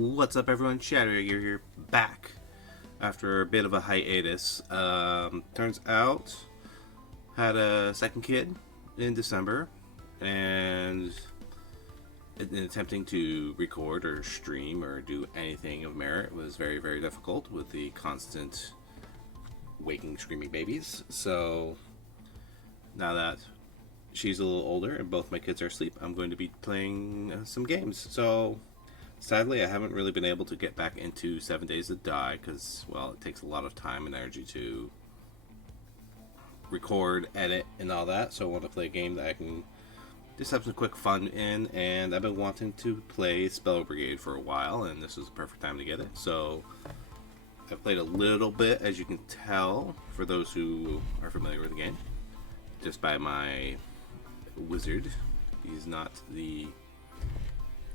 What's up, everyone? Shadow here, back after a bit of a hiatus. Turns out, had a second kid in December, and in attempting to record or stream or do anything of merit was very, very difficult with the constant waking, screaming babies. So now that she's a little older and both my kids are asleep, I'm going to be playing some games. So sadly, I haven't really been able to get back into 7 Days to Die because, well, it takes a lot of time and energy to record, edit, and all that. So I want to play a game that I can just have some quick fun in, and I've been wanting to play Spell Brigade for a while, and this was the perfect time to get it. So I've played a little bit, as you can tell, for those who are familiar with the game, just by my wizard. He's not the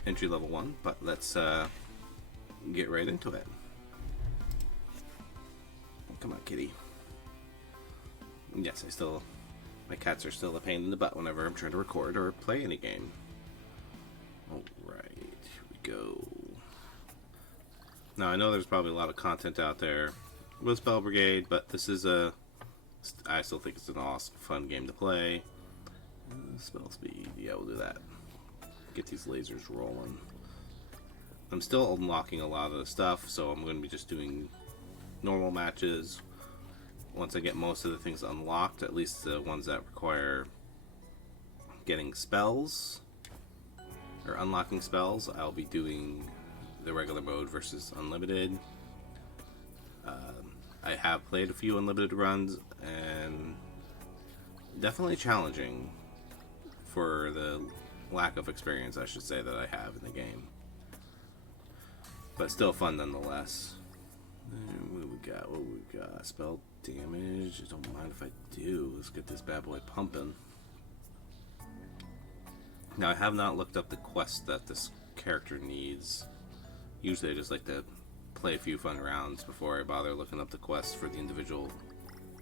entry-level one, but let's get right into it. Come on, kitty. Yes, my cats are still a pain in the butt whenever I'm trying to record or play any game. Alright, here we go. Now, I know there's probably a lot of content out there with Spell Brigade, but this is I still think it's an awesome, fun game to play. Spell speed, yeah, we'll do that. Get these lasers rolling. I'm still unlocking a lot of the stuff, so I'm going to be just doing normal matches. Once I get most of the things unlocked, at least the ones that require getting spells or unlocking spells, I'll be doing the regular mode versus unlimited. I have played a few unlimited runs, and definitely challenging for the lack of experience, I should say, that I have in the game. But still fun nonetheless. What we got? Spell damage. Don't mind if I do. Let's get this bad boy pumping. Now, I have not looked up the quest that this character needs. Usually I just like to play a few fun rounds before I bother looking up the quest for the individual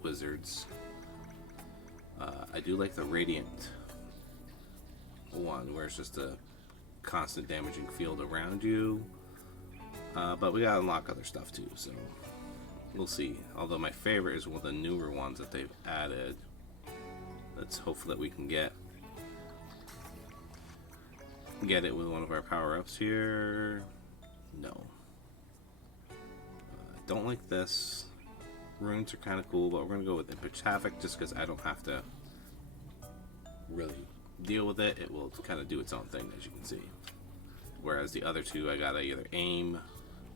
wizards. I do like the Radiant one, where it's just a constant damaging field around you. But we gotta unlock other stuff too, so we'll see. Although my favorite is one of the newer ones that they've added. Let's hope that we can get it with one of our power-ups here. No. Don't like this. Runes are kind of cool, but we're gonna go with Impish Havoc just because I don't have to really deal with it. It will kind of do its own thing, as you can see. Whereas the other two, I gotta either aim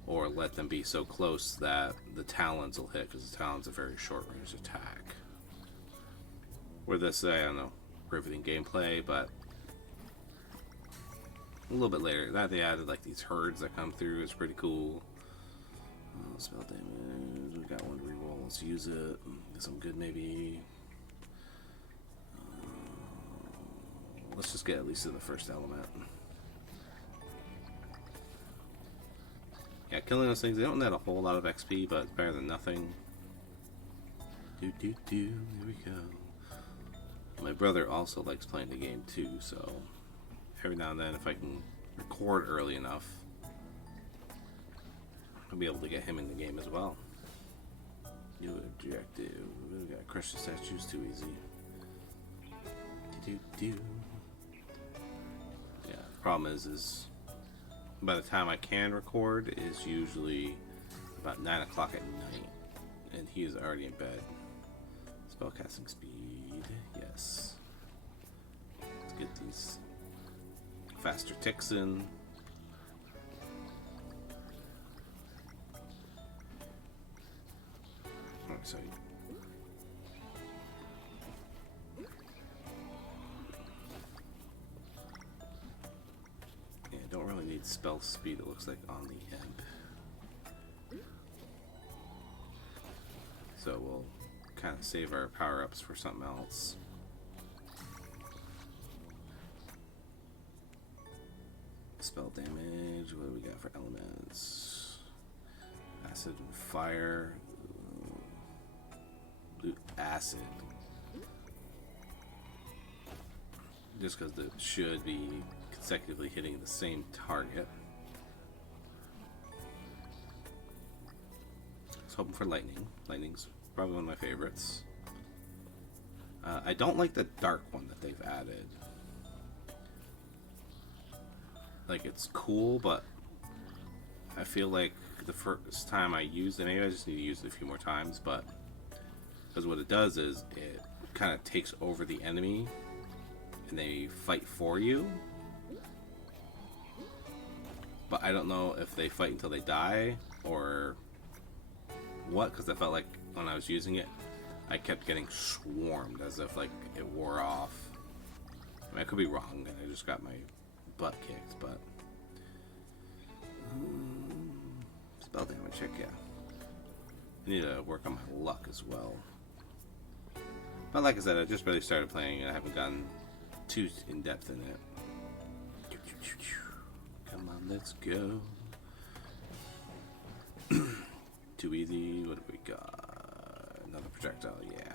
or let them be so close that the talons will hit, because the talons are very short range attack. Where this, I don't know, riveting gameplay, but a little bit later. That they added like these herds that come through is pretty cool. Spell damage. We got one to reroll. Let's use it. Get some good maybe. Let's just get at least to the first element. Yeah, killing those things, they don't net a whole lot of XP, but it's better than nothing. Here we go. My brother also likes playing the game too, so every now and then, if I can record early enough, I'll be able to get him in the game as well. New objective. We got crush the statues, too easy. Yeah, the problem is by the time I can record is usually about 9 o'clock at night, and he is already in bed. Spellcasting speed, yes. Let's get these faster ticks in. Oh, sorry. Yeah, don't really need spell speed, it looks like, on the imp. So we'll kind of save our power-ups for something else. Spell damage, what do we got for elements? Acid and fire. Blue acid. Just because it should be consecutively hitting the same target. hoping for lightning. Lightning's probably one of my favorites. I don't like the dark one that they've added. Like, it's cool, but I feel like the first time I used it, maybe I just need to use it a few more times, but because what it does is it kind of takes over the enemy and they fight for you. But I don't know if they fight until they die or what, because I felt like when I was using it, I kept getting swarmed as if like it wore off. I mean, I could be wrong, and I just got my butt kicked, but spell damage check, yeah. I need to work on my luck as well. But like I said, I just really started playing and I haven't gotten too in depth in it. Come on, let's go. Too easy. What have we got? Another projectile, yeah.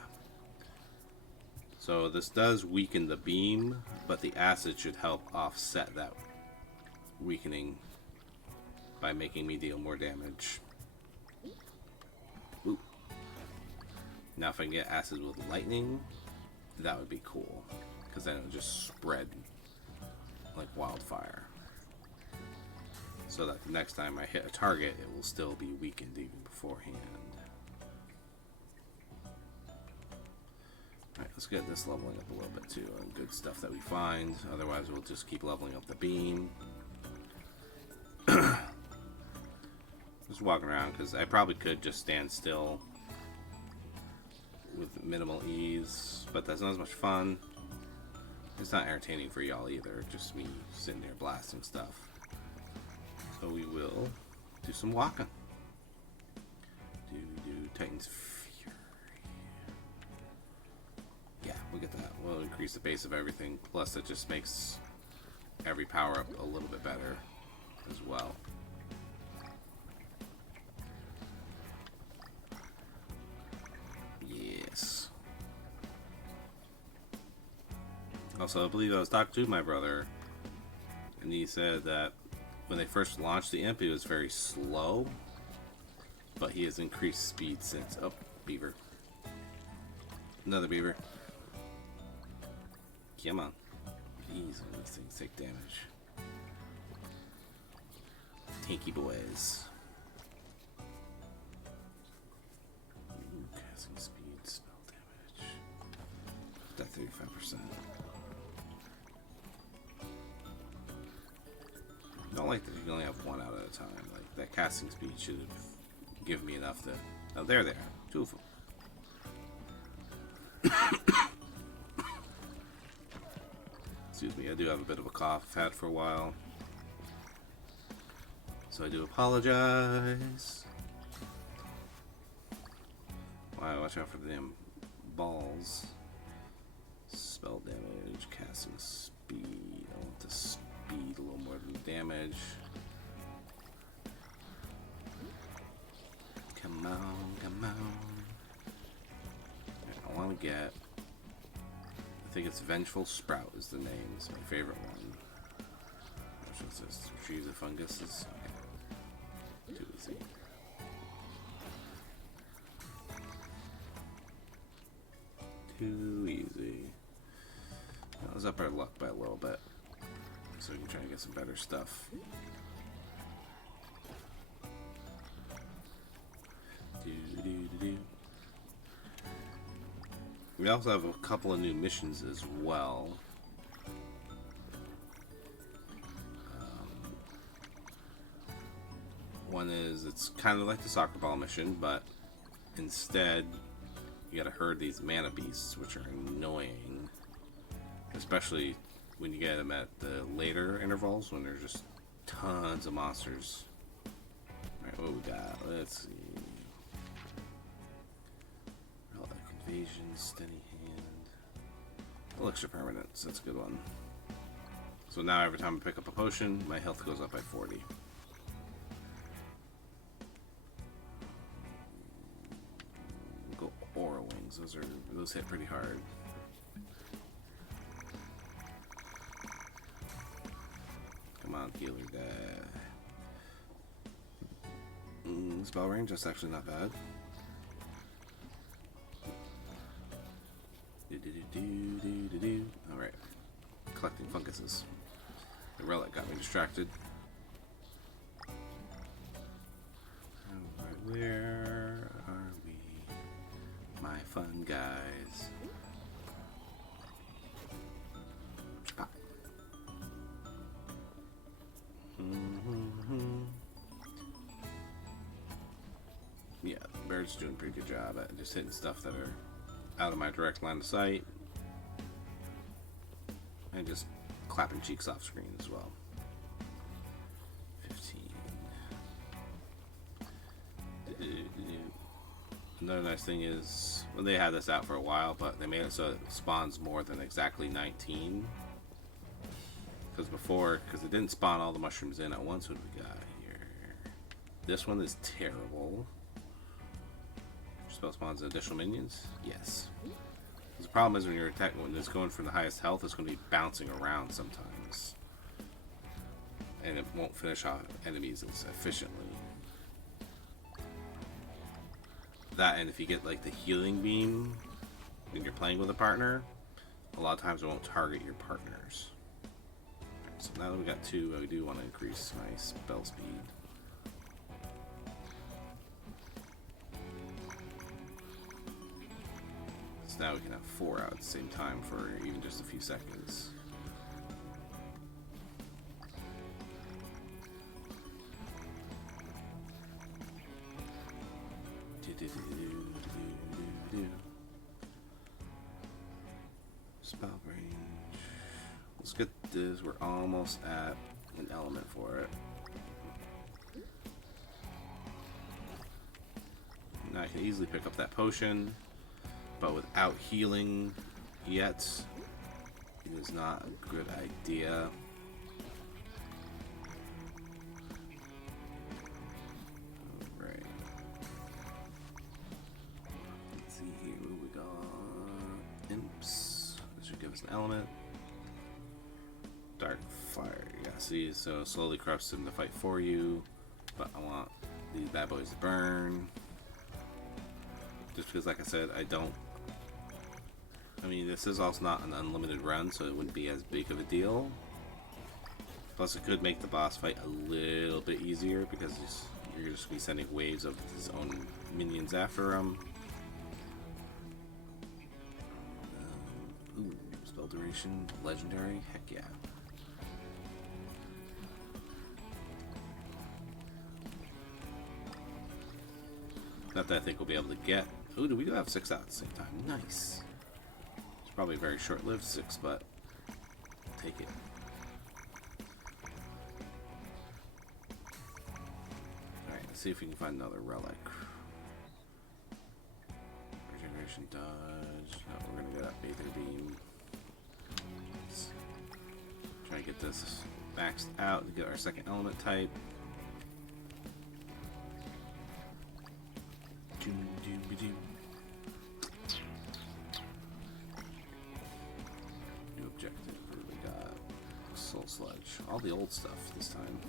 So this does weaken the beam, but the acid should help offset that weakening by making me deal more damage. Ooh. Now if I can get acid with lightning, that would be cool, because then it would just spread like wildfire. So that the next time I hit a target, it will still be weakened even beforehand. Alright, let's get this leveling up a little bit too, and good stuff that we find. Otherwise, we'll just keep leveling up the beam. Just walking around, because I probably could just stand still with minimal ease, but that's not as much fun. It's not entertaining for y'all either, just me sitting there blasting stuff. So we will do some walking. Do Titan's Fury. Yeah, we'll get that. We'll increase the base of everything, plus it just makes every power up a little bit better as well. Yes. Also, I believe I was talking to my brother, and he said that when they first launched the imp, it was very slow, but he has increased speed since. Oh, beaver. Another beaver. Come on. Easy when these things take damage. Tanky boys. Ooh, casting speed, spell damage. That 35%. I don't like that you can only have one out at a time. Like, that casting speed should have given me enough to... Oh, there they are. Two of them. Excuse me, I do have a bit of a cough. I've had for a while. So I do apologize. Wow, watch out for the damn balls. Spell damage, casting speed. I want the speed a little more than the damage. Come on, come on. I want to get... I think it's Vengeful Sprout is the name. It's my favorite one. What's this? Retrieve the funguses. Okay. Too easy. Too easy. Let's up our luck by a little bit, so we can try and get some better stuff. We also have a couple of new missions as well. One is, it's kind of like the soccer ball mission, but instead you gotta herd these mana beasts, which are annoying, especially when you get them at the later intervals when there's just tons of monsters. Alright, what we got? Let's see. Relic Invasion, Steady Hand. Elixir Permanence, that's a good one. So now every time I pick up a potion, my health goes up by 40. Go Aura Wings, those hit pretty hard. Come on, healer die. 15 spell range. That's actually not bad. Alright. Collecting funguses. The relic got me distracted. Alright, where are we? My fun guys. Yeah, the bird's doing a pretty good job at just hitting stuff that are out of my direct line of sight. And just clapping cheeks off screen as well. 15. Another nice thing is, well, they had this out for a while, but they made it so it spawns more than exactly 19. Because before, because it didn't spawn all the mushrooms in at once. What do we got here? This one is terrible. Spell spawns additional minions? Yes. The problem is when you're attacking, when it's going for the highest health, it's going to be bouncing around sometimes. And it won't finish off enemies as efficiently. That, and if you get like the healing beam when you're playing with a partner, a lot of times it won't target your partners. So now that we got 2, I do want to increase my spell speed. So now we can have 4 out at the same time for even just a few seconds. Spell range. Let's get this. We're almost at an element for it. Now I can easily pick up that potion, but without healing yet, it is not a good idea. Alright. Let's see here what we got. Imps. This should give us an element. Dark fire. Yeah, see, so slowly corrupts them to fight for you, but I want these bad boys to burn. Just because, like I said, I mean, this is also not an unlimited run, so it wouldn't be as big of a deal. Plus, it could make the boss fight a little bit easier because you're just going to be sending waves of his own minions after him. Ooh, spell duration, legendary, heck yeah. Not that I think we'll be able to get. Ooh, we do have 6 out at the same time. Nice. It's probably very short-lived 6, but I'll take it. Alright, let's see if we can find another relic. Regeneration dodge. No, we're gonna get Aether Beam. Let's try to get this maxed out to get our second element type. New objective. What do we got? Soul Sludge. All the old stuff this time.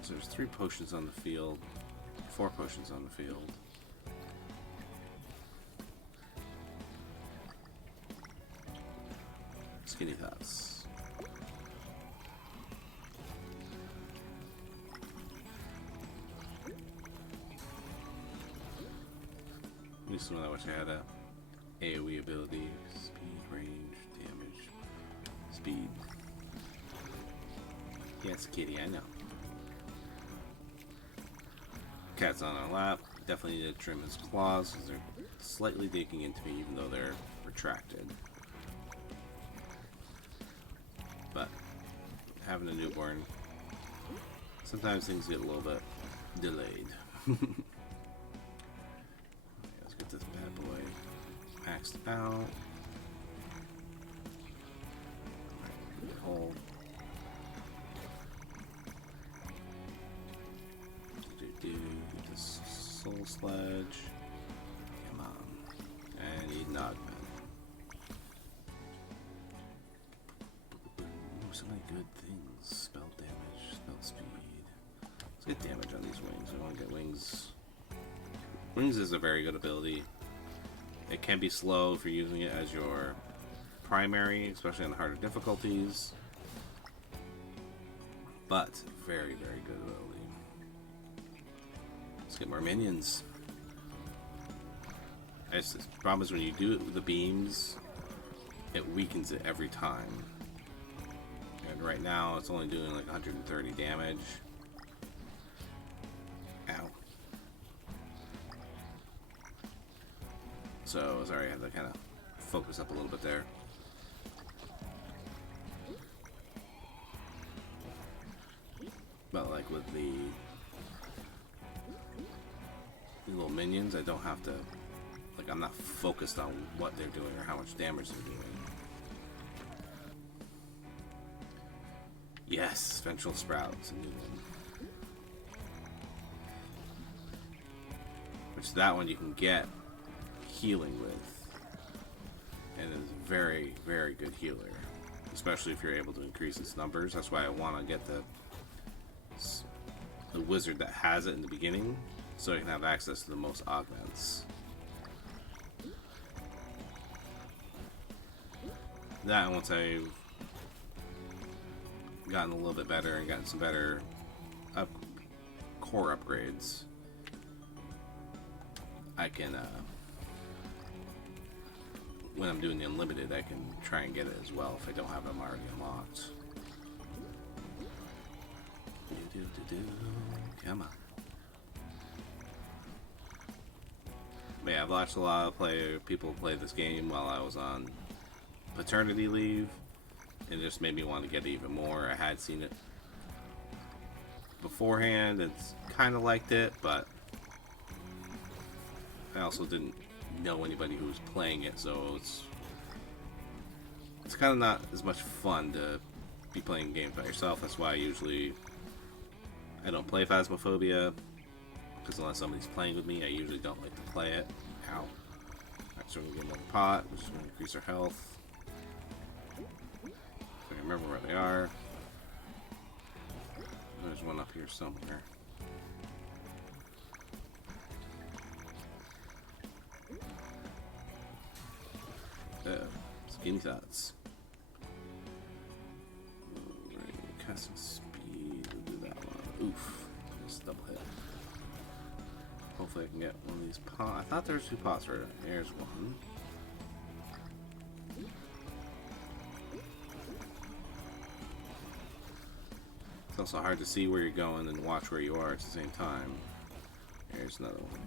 So there's 3 potions on the field. 4 potions on the field. Skinny Tots. At least when I wish I had a AoE ability. Speed, range, damage, speed. Yes, kitty, I know. Cat's on our lap. Definitely need to trim his claws because they're slightly digging into me even though they're retracted. But having a newborn, sometimes things get a little bit delayed. Let's get this bad boy maxed out. Hold. Get this soul sledge. Come on. And eat Nogman. Ooh, so many good things. Spell damage, spell speed. Let's get damage on these wings. I want to get wings. Wings is a very good ability. It can be slow if you're using it as your primary, especially on the harder difficulties. But very, very good ability. Let's get more minions. The problem is when you do it with the beams, it weakens it every time. And right now it's only doing like 130 damage. Ow. So sorry, I had to kind of focus up a little bit there. But like with the little minions, I don't have to, like, I'm not focused on what they're doing or how much damage they're doing. Yes, ventral sprouts, a new one. Which that one you can get healing with, and is a very, very good healer, especially if you're able to increase its numbers. That's why I want to get the wizard that has it in the beginning, so I can have access to the most augments. That, and once I've gotten a little bit better and gotten some better core upgrades, I can, when I'm doing the unlimited, I can try and get it as well if I don't have them already unlocked. Come on. But yeah, I've watched a lot of people play this game while I was on paternity leave. It just made me want to get it even more. I had seen it beforehand and kind of liked it, but I also didn't know anybody who was playing it, so it's kind of not as much fun to be playing games by yourself. That's why I don't play Phasmophobia, because unless somebody's playing with me, I usually don't like to play it. Ow. Alright, so we're going to get another pot, which is going to increase our health. So I can remember where they are. There's one up here somewhere. Skinny thoughts. Alright, casting speed. We'll do that one. Oof. Just double hit. Hopefully I can get one of these pots. I thought there was 2 pots right there. There's one. It's also hard to see where you're going and watch where you are at the same time. There's another one.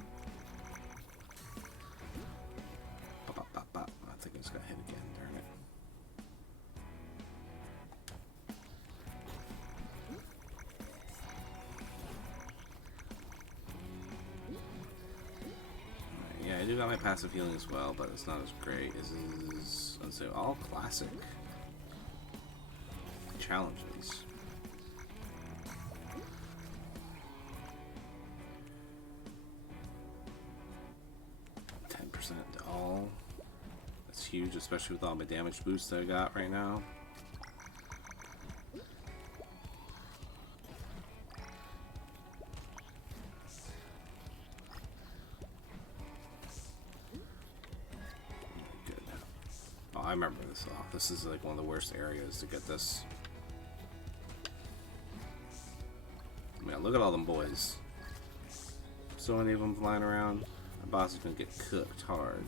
Bop, bop, bop. I think I just got hit again. Darn it. Yeah, I do got my passive healing as well, but it's not as great. This is, let's say, all classic challenges. To all. That's huge, especially with all my damage boosts that I got right now. Good. Oh, I remember this. Oh, this is like one of the worst areas to get this. Man, look at all them boys. So many of them flying around. My boss is gonna get cooked hard.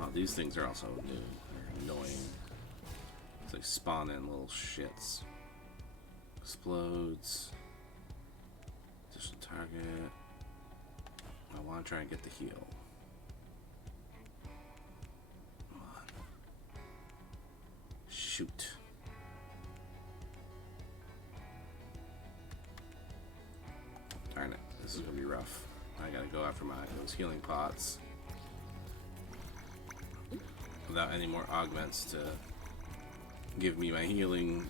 Oh, these things are also new. They're annoying. It's like spawning little shits. Explodes. Additional target. I want to try and get the heal. Come on. Shoot. Darn it, this is gonna be rough. I gotta go after those healing pots without any more augments to give me my healing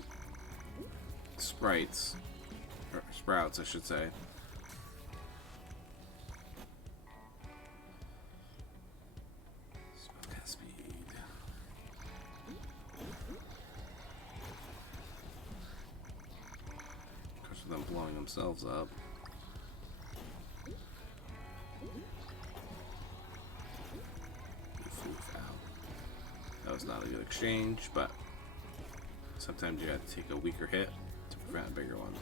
sprites, or sprouts, I should say. Spellcast speed. for them blowing themselves up. That was not a good exchange, but sometimes you have to take a weaker hit to prevent a bigger one.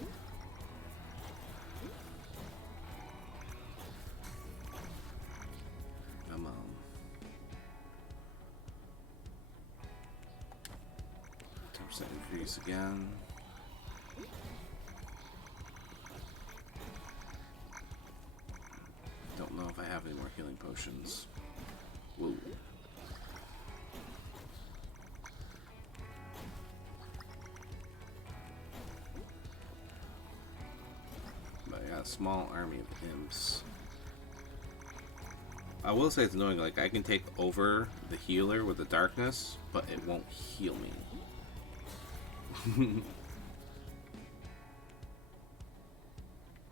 Come on. %, increase again. Don't know if I have any more healing potions. Whoa. But I got a small army of imps. I will say it's annoying, like I can take over the healer with the darkness, but it won't heal me.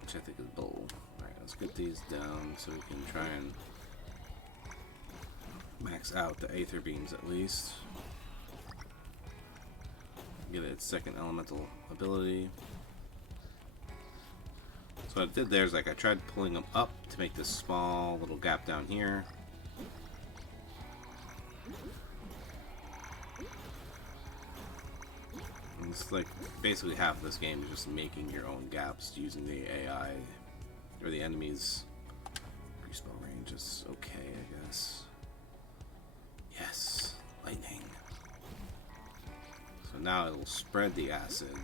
Which I think is bull. Alright, let's get these down so we can try and max out the Aether Beams at least. Get its second elemental ability. So what I did there is like I tried pulling them up to make this small little gap down here. And it's like basically half of this game is just making your own gaps using the AI or the enemies. Spell range is okay, I guess. Yes, lightning. So now it'll spread the acid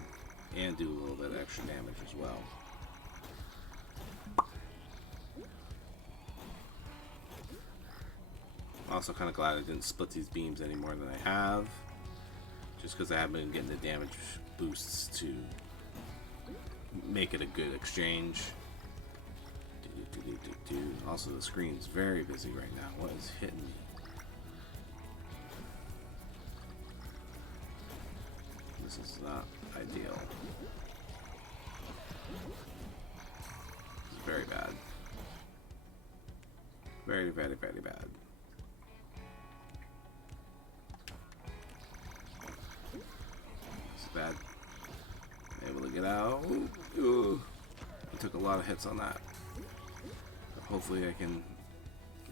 and do a little bit of extra damage as well. I'm also kind of glad I didn't split these beams any more than I have, just because I haven't been getting the damage boosts to make it a good exchange. Also, the screen's very busy right now. What is hitting me? This is not ideal. It's very bad. Very, very, very bad. It's bad. Able to get out. Ooh. I took a lot of hits on that. But hopefully I can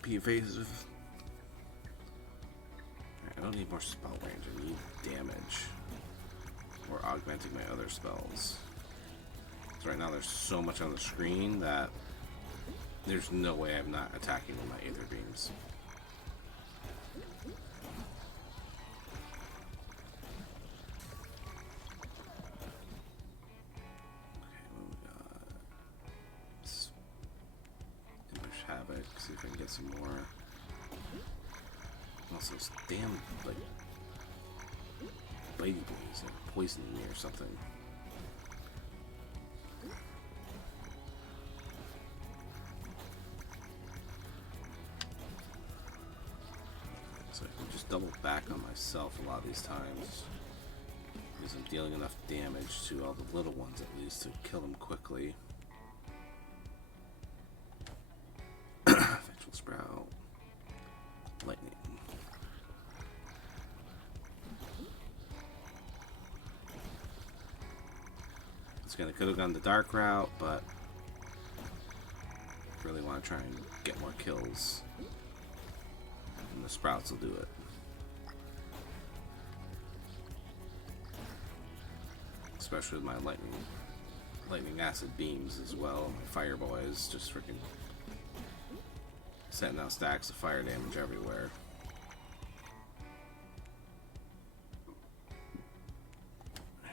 be evasive. I don't need more spell range. I need damage. Or augmenting my other spells. So right now there's so much on the screen that there's no way I'm not attacking with my Aether Beams. Okay, what we got? Let's Impish Havoc, see if I can get some more. Also, damn, like, bitey boys are poisoning me or something. So I can just double back on myself a lot of these times, because I'm dealing enough damage to all the little ones at least to kill them quickly. Effectual Sprout. Lightning. I could have gone the dark route, but I really want to try and get more kills, and the sprouts will do it. Especially with my lightning acid beams as well. My fire boys just freaking setting out stacks of fire damage everywhere.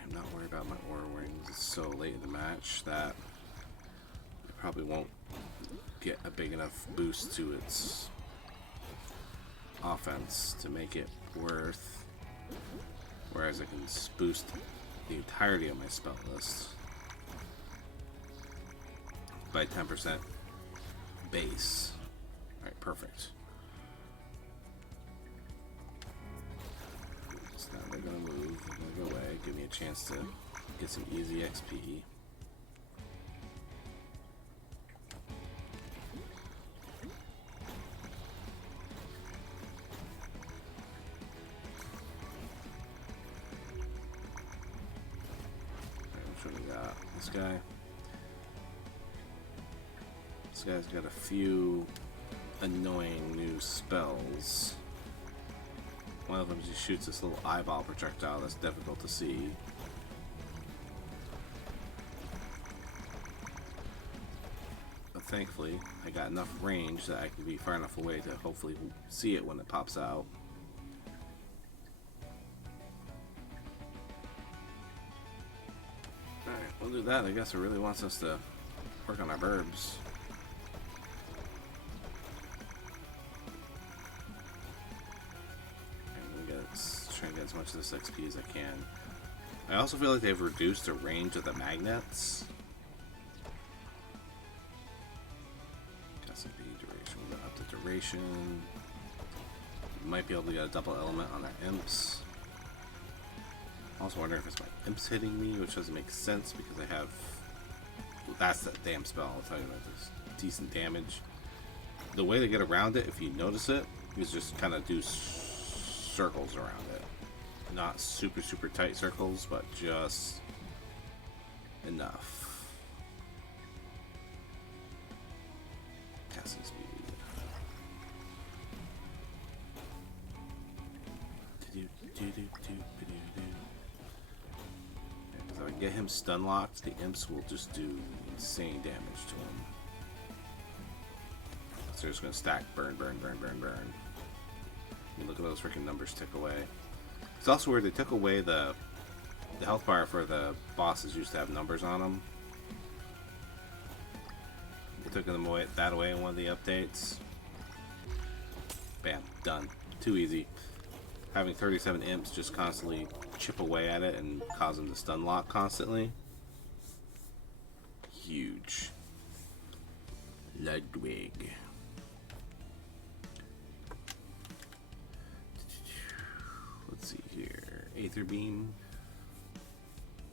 I'm not worried about my aura rings. It's so late in the match that I probably won't get a big enough boost to its offense to make it worth. Whereas I can boost the entirety of my spell list by 10% base. Alright, perfect. So now they're gonna move, they're gonna go away, give me a chance to get some easy XP. Which one we got? this guy. This guy's got a few annoying new spells. One of them just shoots this little eyeball projectile that's difficult to see. But thankfully, I got enough range that I can be far enough away to hopefully see it when it pops out. Alright, we'll do that. I guess it really wants us to work on our burbs. Try and get as much of this XP as I can. I also feel like they've reduced the range of the magnets. Got some duration. We'll go up the duration. Might be able to get a double element on our imps. Also wondering if it's my imps hitting me, which doesn't make sense because I have. That's that damn spell. I'll tell you about this. Decent damage. The way to get around it, if you notice it, is just kind of do circles around it. Not super tight circles, but just enough. Casting speed. If I get him stun locked, the imps will just do insane damage to him. So they're just gonna stack burn. Look at those freaking numbers tick away. It's also weird they took away the health bar for the bosses used to have numbers on them. They took them away, that away in one of the updates. Bam, done. Too easy. Having 37 imps just constantly chip away at it and cause them to stun lock constantly. Huge. Ludwig. Let's see here. Aether Beam.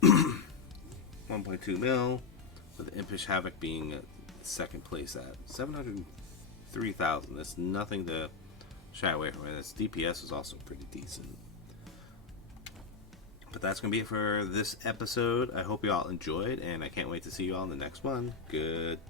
1.2 mil. With Impish Havoc being second place at 703,000. That's nothing to shy away from. Its DPS is also pretty decent. But that's going to be it for this episode. I hope you all enjoyed, and I can't wait to see you all in the next one. Goodbye.